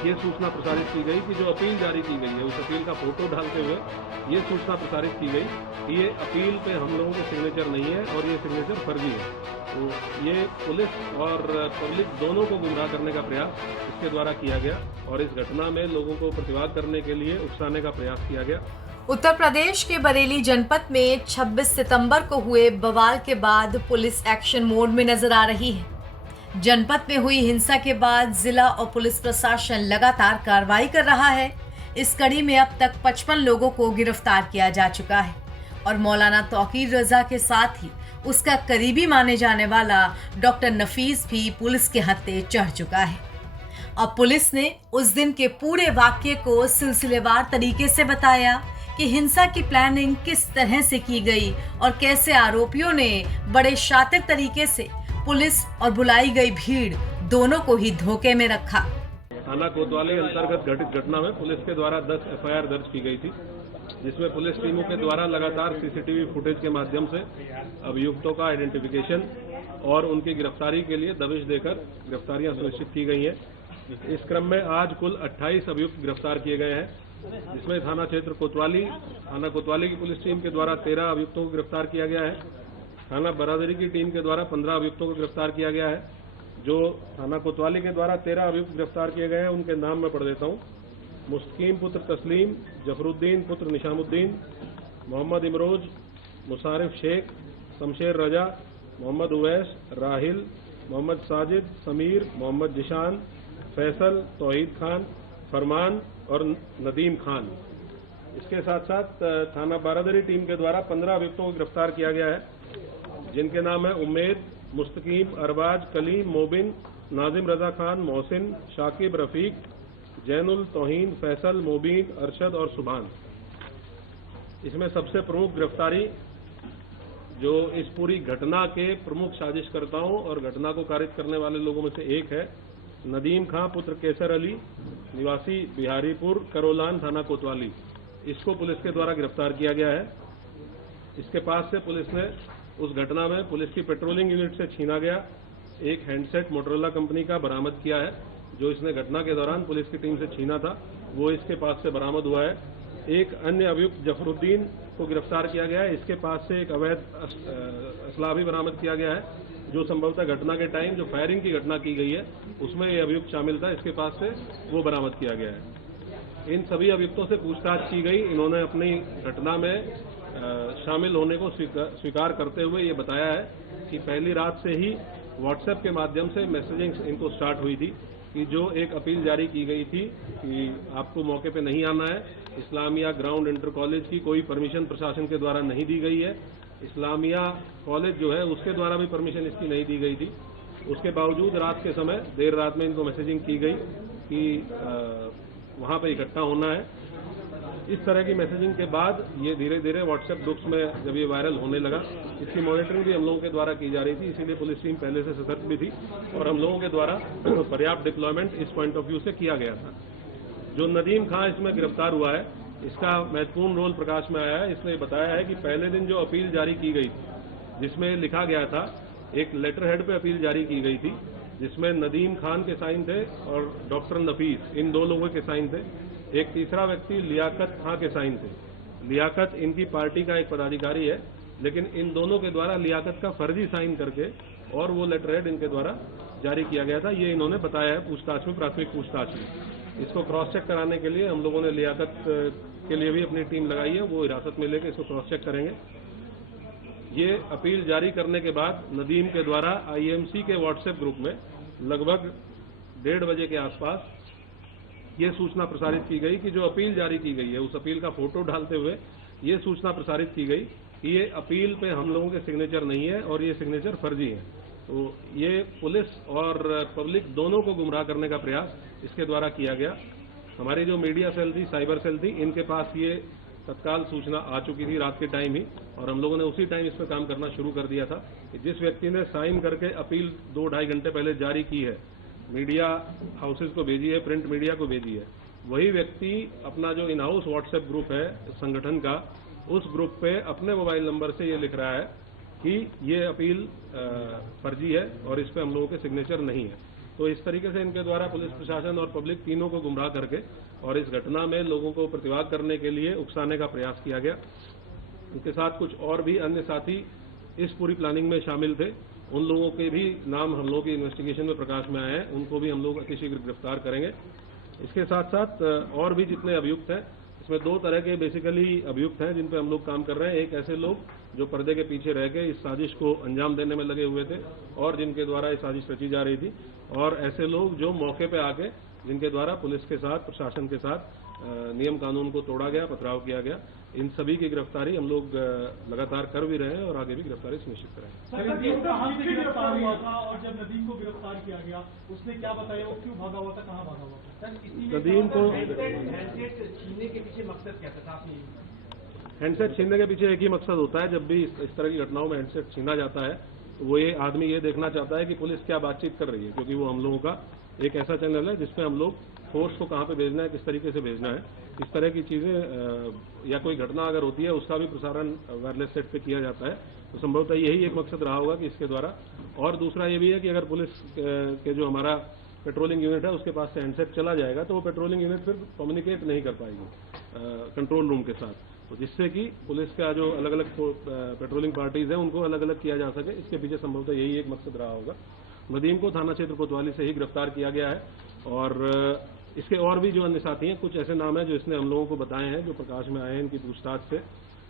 ये सूचना प्रसारित की गई कि जो अपील जारी की गई है उस अपील का फोटो डालते हुए ये सूचना प्रसारित की गई कि ये अपील पे हम लोगों के सिग्नेचर नहीं है और ये सिग्नेचर फर्जी है। तो ये पुलिस और पब्लिक दोनों को गुमराह करने का प्रयास इसके द्वारा किया गया और इस घटना में लोगों को प्रतिवाद करने के लिए उकसाने का प्रयास किया गया। उत्तर प्रदेश के बरेली जनपद में 26 सितंबर को हुए बवाल के बाद पुलिस एक्शन मोड में नजर आ रही है। जनपद में हुई हिंसा के बाद जिला और पुलिस प्रशासन लगातार कार्रवाई कर रहा है। इस कड़ी में अब तक 55 लोगों को गिरफ्तार किया जा चुका है और मौलाना तौकीर रजा के साथ ही उसका करीबी माने जाने वाला डॉक्टर नफीस भी पुलिस के हत्थे चढ़ चुका है। अब पुलिस ने उस दिन के पूरे वाक्य को सिलसिलेवार तरीके से बताया कि हिंसा की प्लानिंग किस तरह से की गई और कैसे आरोपियों ने बड़े शातिर तरीके से पुलिस और बुलाई गई भीड़ दोनों को ही धोखे में रखा। थाना कोतवाली अंतर्गत घटित घटना में पुलिस के द्वारा 10 एफआईआर दर्ज की गई थी, जिसमें पुलिस टीमों के द्वारा लगातार सीसीटीवी फुटेज के माध्यम से अभियुक्तों का आइडेंटिफिकेशन और उनकी गिरफ्तारी के लिए दबिश देकर गिरफ्तारियां सुनिश्चित की गई हैं। इस क्रम में आज कुल 28 अभियुक्त गिरफ्तार किए गए हैं, जिसमें थाना क्षेत्र कोतवाली की पुलिस टीम के द्वारा 13 अभियुक्तों को गिरफ्तार किया गया है। थाना बरादरी की टीम के द्वारा 15 अभियुक्तों को गिरफ्तार किया गया है। जो थाना कोतवाली के द्वारा 13 अभियुक्त गिरफ्तार किए गए हैं उनके नाम मैं पढ़ देता हूं। मुस्तकीम पुत्र तस्लीम, जफरुद्दीन पुत्र निशामुद्दीन, मोहम्मद इमरोज, मुसारिफ शेख, शमशेर रजा, मोहम्मद उवैस, राहिल, मोहम्मद साजिद, समीर, मोहम्मद जिशान, फैसल, तौहीद खान, फरमान और नदीम खान। इसके साथ साथ थाना बारादरी टीम के द्वारा 15 अभियुक्तों को गिरफ्तार किया गया है, जिनके नाम है उम्मेद, मुस्तकीम, अरबाज, कलीम, मोबिन, नाजिम रजा खान, मोहसिन, शाकिब, रफीक, जैनुल, तौहीन, फैसल, मोबीन, अरशद और सुभान। इसमें सबसे प्रमुख गिरफ्तारी जो इस पूरी घटना के प्रमुख साजिशकर्ताओं और घटना को कारित करने वाले लोगों में से एक है नदीम खां पुत्र केसर अली, निवासी बिहारीपुर, करोलान, थाना कोतवाली। इसको पुलिस के द्वारा गिरफ्तार किया गया है। इसके पास से पुलिस ने उस घटना में पुलिस की पेट्रोलिंग यूनिट से छीना गया एक हैंडसेट मोटरोला कंपनी का बरामद किया है, जो इसने घटना के दौरान पुलिस की टीम से छीना था, वो इसके पास से बरामद हुआ है। एक अन्य अभियुक्त जफरुद्दीन को गिरफ्तार किया गया है। इसके पास से एक अवैध असला भी बरामद किया गया है, जो संभवतः घटना के टाइम जो फायरिंग की घटना की गई है उसमें ये अभियुक्त शामिल था। इसके पास से वो बरामद किया गया है। इन सभी अभियुक्तों से पूछताछ की गई। इन्होंने अपनी घटना में शामिल होने को स्वीकार करते हुए ये बताया है कि पहली रात से ही व्हाट्सएप के माध्यम से मैसेजिंग इनको स्टार्ट हुई थी कि जो एक अपील जारी की गई थी कि आपको मौके पे नहीं आना है। इस्लामिया ग्राउंड इंटर कॉलेज की कोई परमिशन प्रशासन के द्वारा नहीं दी गई है। इस्लामिया कॉलेज जो है उसके द्वारा भी परमिशन इसकी नहीं दी गई थी। उसके बावजूद रात के समय देर रात में इनको मैसेजिंग की गई कि वहाँ पर इकट्ठा होना है। इस तरह की मैसेजिंग के बाद ये धीरे धीरे व्हाट्सएप ग्रुप्स में जब ये वायरल होने लगा, इसकी मॉनिटरिंग भी हम लोगों के द्वारा की जा रही थी। इसीलिए पुलिस टीम पहले से सतर्क भी थी और हम लोगों के द्वारा पर्याप्त डिप्लॉयमेंट इस पॉइंट ऑफ व्यू से किया गया था। जो नदीम खां इसमें गिरफ्तार हुआ है, इसका महत्वपूर्ण रोल प्रकाश में आया है। इसने बताया है कि पहले दिन जो अपील जारी की गई थी, जिसमें लिखा गया था, एक लेटर हेड पे अपील जारी की गई थी, जिसमें नदीम खान के साइन थे और डॉक्टर नफीस, इन 2 लोगों के साइन थे। एक तीसरा व्यक्ति लियाकत खां के साइन थे। लियाकत इनकी पार्टी का एक पदाधिकारी है, लेकिन इन दोनों के द्वारा लियाकत का फर्जी साइन करके और वो लेटर हेड इनके द्वारा जारी किया गया था। ये इन्होंने बताया है पूछताछ में, प्राथमिक पूछताछ में। इसको क्रॉस चेक कराने के लिए हम लोगों ने लियाकत के लिए भी अपनी टीम लगाई है, वो हिरासत में लेकर इसको क्रॉस चेक करेंगे। ये अपील जारी करने के बाद नदीम के द्वारा आईएमसी के व्हाट्सएप ग्रुप में लगभग 1:30 बजे के आसपास ये सूचना प्रसारित की गई कि जो अपील जारी की गई है उस अपील का फोटो डालते हुए ये सूचना प्रसारित की गई कि ये अपील पे हम लोगों के सिग्नेचर नहीं है और ये सिग्नेचर फर्जी है। तो ये पुलिस और पब्लिक दोनों को गुमराह करने का प्रयास इसके द्वारा किया गया। हमारी जो मीडिया सेल थी, साइबर सेल थी, इनके पास ये तत्काल सूचना आ चुकी थी रात के टाइम ही, और हम लोगों ने उसी टाइम इस पर काम करना शुरू कर दिया था कि जिस व्यक्ति ने साइन करके अपील 2-2.5 घंटे पहले जारी की है, मीडिया हाउसेज को भेजी है, प्रिंट मीडिया को भेजी है, वही व्यक्ति अपना जो इन हाउस व्हाट्सएप ग्रुप है संगठन का, उस ग्रुप पे अपने मोबाइल नंबर से ये लिख रहा है कि ये अपील फर्जी है और इस पे हम लोगों के सिग्नेचर नहीं है। तो इस तरीके से इनके द्वारा पुलिस प्रशासन और पब्लिक तीनों को गुमराह करके और इस घटना में लोगों को प्रतिवाद करने के लिए उकसाने का प्रयास किया गया। उनके साथ कुछ और भी अन्य साथी इस पूरी प्लानिंग में शामिल थे। उन लोगों के भी नाम हम लोगों की इन्वेस्टिगेशन में प्रकाश में आए हैं, उनको भी हम लोग अतिशीघ्र गिरफ्तार करेंगे। इसके साथ साथ और भी जितने अभियुक्त हैं, इसमें दो तरह के बेसिकली अभियुक्त हैं जिन पे हम लोग काम कर रहे हैं। एक ऐसे लोग जो पर्दे के पीछे रह के इस साजिश को अंजाम देने में लगे हुए थे और जिनके द्वारा ये साजिश रची जा रही थी, और ऐसे लोग जो मौके पे आके जिनके द्वारा पुलिस के साथ, प्रशासन के साथ नियम कानून को तोड़ा गया, पथराव किया गया। इन सभी की गिरफ्तारी हम लोग लगातार कर भी रहे हैं और आगे भी गिरफ्तारी सुनिश्चित करेंगे। गिरफ्तार हुआ था और जब नदीम को गिरफ्तार किया गया, उसने क्या बताया, वो क्यों भागा हुआ था, कहाँ भागा हुआ था? नदीम को छीनने के पीछे मकसद क्या था? हैंडसेट छीनने के पीछे एक ही मकसद होता है। जब भी इस तरह की घटनाओं में हैंडसेट छीना जाता है तो वो ये आदमी ये देखना चाहता है कि पुलिस क्या बातचीत कर रही है, क्योंकि वो हम लोगों का एक ऐसा चैनल है जिसपे हम लोग फोर्स को कहाँ पे भेजना है, किस तरीके से भेजना है, इस तरह की चीजें या कोई घटना अगर होती है उसका भी प्रसारण वायरलेस सेट पे किया जाता है। तो संभवतः यही एक मकसद रहा होगा कि इसके द्वारा। और दूसरा ये भी है कि अगर पुलिस के जो हमारा पेट्रोलिंग यूनिट है उसके पास से हैंडसेट चला जाएगा तो वो पेट्रोलिंग यूनिट फिर कम्युनिकेट नहीं कर पाएगी कंट्रोल रूम के साथ, तो जिससे कि पुलिस का जो अलग अलग पेट्रोलिंग पार्टीज हैं उनको अलग अलग किया जा सके। इसके पीछे संभवतः यही एक मकसद रहा होगा। नदीम को थाना क्षेत्र कोतवाली से ही गिरफ्तार किया गया है और इसके और भी जो अन्य साथी हैं, कुछ ऐसे नाम हैं जो इसने हम लोगों को बताए हैं, जो प्रकाश में आए हैं इनकी पूछताछ से,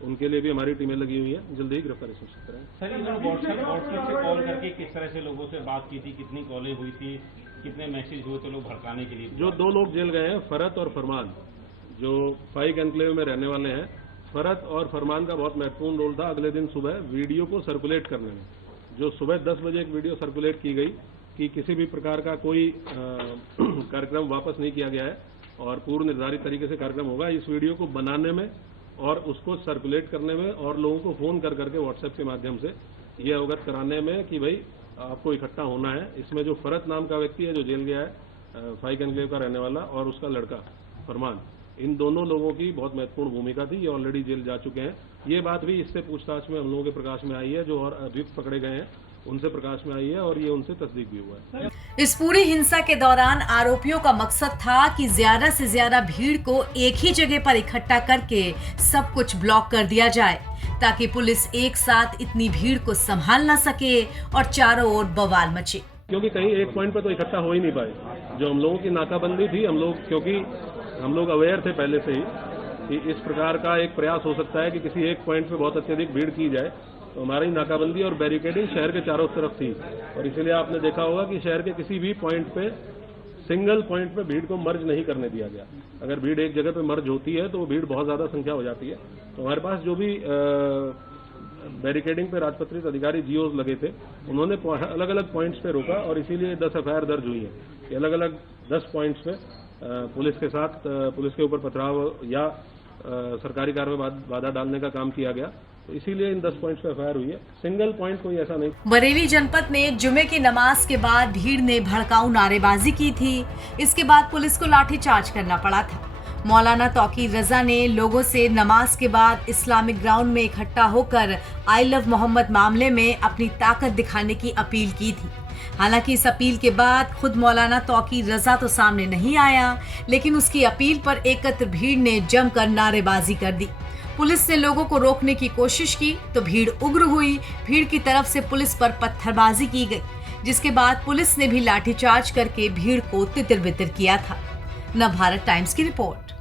उनके लिए भी हमारी टीमें लगी हुई हैं। जल्दी ही गिरफ्तारी सुनिश्चित करेंगे। सर, इन्होंने व्हाट्सएप से कॉल करके किस तरह से लोगों से बात की थी, कितनी कॉलें हुई थी, कितने मैसेज हुए थे लोग भड़काने के लिए? जो दो लोग जेल गए हैं, फरत और फरमान, जो फाइक एनक्लेव में रहने वाले हैं, फरत और फरमान का बहुत महत्वपूर्ण रोल था अगले दिन सुबह वीडियो को सर्कुलेट करने में। जो सुबह 10 बजे एक वीडियो सर्कुलेट की गई कि किसी भी प्रकार का कोई कार्यक्रम वापस नहीं किया गया है और पूर्व निर्धारित तरीके से कार्यक्रम होगा, इस वीडियो को बनाने में और उसको सर्कुलेट करने में और लोगों को फोन कर करके व्हाट्सएप के माध्यम से ये अवगत कराने में कि भाई आपको इकट्ठा होना है। इसमें जो फरत नाम का व्यक्ति है जो जेल गया है, फाइक एनक्लेव का रहने वाला, और उसका लड़का फरमान, इन दोनों लोगों की बहुत महत्वपूर्ण भूमिका थी। ये ऑलरेडी जेल जा चुके हैं। ये बात भी इससे पूछताछ में हम लोगों के प्रकाश में आई है। जो और अभियुक्त पकड़े गए हैं उनसे प्रकाश में आई है और ये उनसे तस्दीक भी हुआ है। इस पूरी हिंसा के दौरान आरोपियों का मकसद था कि ज्यादा से ज्यादा भीड़ को एक ही जगह पर इकट्ठा करके सब कुछ ब्लॉक कर दिया जाए, ताकि पुलिस एक साथ इतनी भीड़ को संभाल ना सके और चारों ओर बवाल मचे। क्योंकि कहीं एक पॉइंट पर तो इकट्ठा हो ही नहीं पाए। जो हम लोगों की नाकाबंदी थी, क्योंकि हम लोग अवेयर थे पहले से ही कि इस प्रकार का एक प्रयास हो सकता है कि किसी एक पॉइंट पे बहुत अत्यधिक भीड़ की जाए, तो हमारी नाकाबंदी और बैरिकेडिंग शहर के चारों तरफ थी। और इसीलिए आपने देखा होगा कि शहर के किसी भी पॉइंट पे, सिंगल पॉइंट पे भीड़ को मर्ज नहीं करने दिया गया। अगर भीड़ एक जगह पे मर्ज होती है तो वो भीड़ बहुत ज्यादा संख्या हो जाती है। तो हमारे पास जो भी बैरिकेडिंग पे राजपत्रित अधिकारी जीओज लगे थे, उन्होंने अलग अलग पॉइंट्स पे रोका और इसीलिए 10 एफआईआर दर्ज हुई है। अलग अलग 10 पॉइंट्स पे पुलिस के साथ पुलिस के ऊपर पथराव या सरकारी कार्य में बाधा डालने का काम किया गया, तो इसीलिए इन 10 पॉइंट्स पे एफआईआर हुई है। सिंगल पॉइंट कोई ऐसा नहीं। बरेली जनपद में जुमे की नमाज के बाद भीड़ ने भड़काऊ नारेबाजी की थी। इसके बाद पुलिस को लाठीचार्ज करना पड़ा था। मौलाना तौकीर रजा ने लोगों से नमाज के बाद इस्लामिक ग्राउंड में इकट्ठा होकर आई लव मोहम्मद मामले में अपनी ताकत दिखाने की अपील की थी। हालांकि इस अपील के बाद खुद मौलाना तौकीर रजा तो सामने नहीं आया, लेकिन उसकी अपील पर एकत्र भीड़ ने जमकर नारेबाजी कर दी। पुलिस ने लोगों को रोकने की कोशिश की तो भीड़ उग्र हुई। भीड़ की तरफ से पुलिस पर पत्थरबाजी की गई, जिसके बाद पुलिस ने भी लाठीचार्ज करके भीड़ को तितर-बितर किया था। नवभारत टाइम्स की रिपोर्ट।